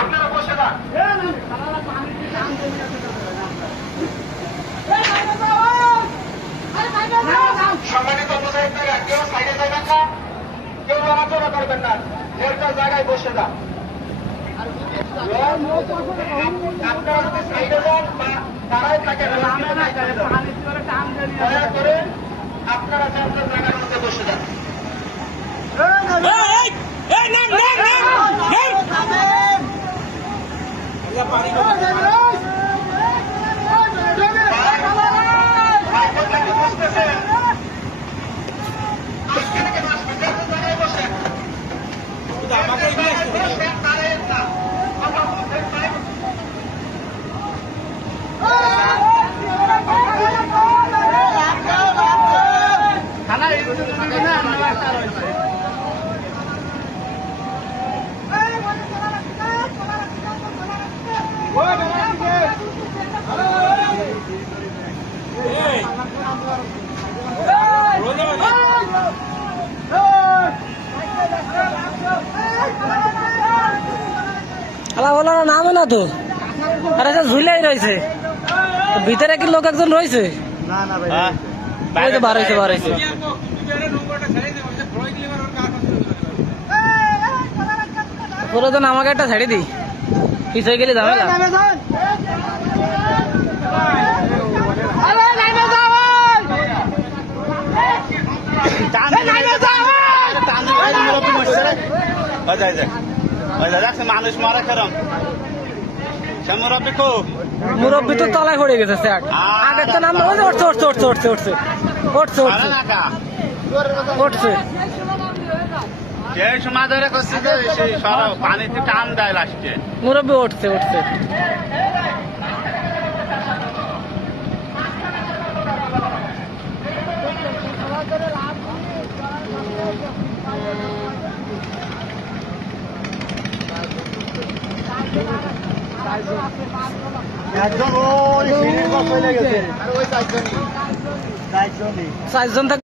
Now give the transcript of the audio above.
আপনারা বসে যান। সম্মানিত মুজাহিদরা, কেউ সাইডে যাবেন না, কেউ নড়াচড়া করবেন না, একটা জায়গায় বসে যান। আপনারা যদি সাইডে যান বা তারাই থাকে দয়া করে আপনারা আপনার জায়গার মধ্যে বসে যান। নামে না তো আর ঝুলাই রয়েছে ভিতরে কি লোক একজন রয়েছে বার হয়েছে প্রয়োজন আমাকে একটা ছেড়ে দিই পিছিয়ে গেলে ঝামেলা মানুষ মারা খেলাম মুরব্বী তো তলায় পড়ে গেছে স্যার আগের তো নাম উঠছে সেই সময় ধরে করছি যে পানিতে টান দেয় লাস্টে মুরব্বী উঠছে একজন ওই সিঁড়ির পাশে লেগেছে চারজন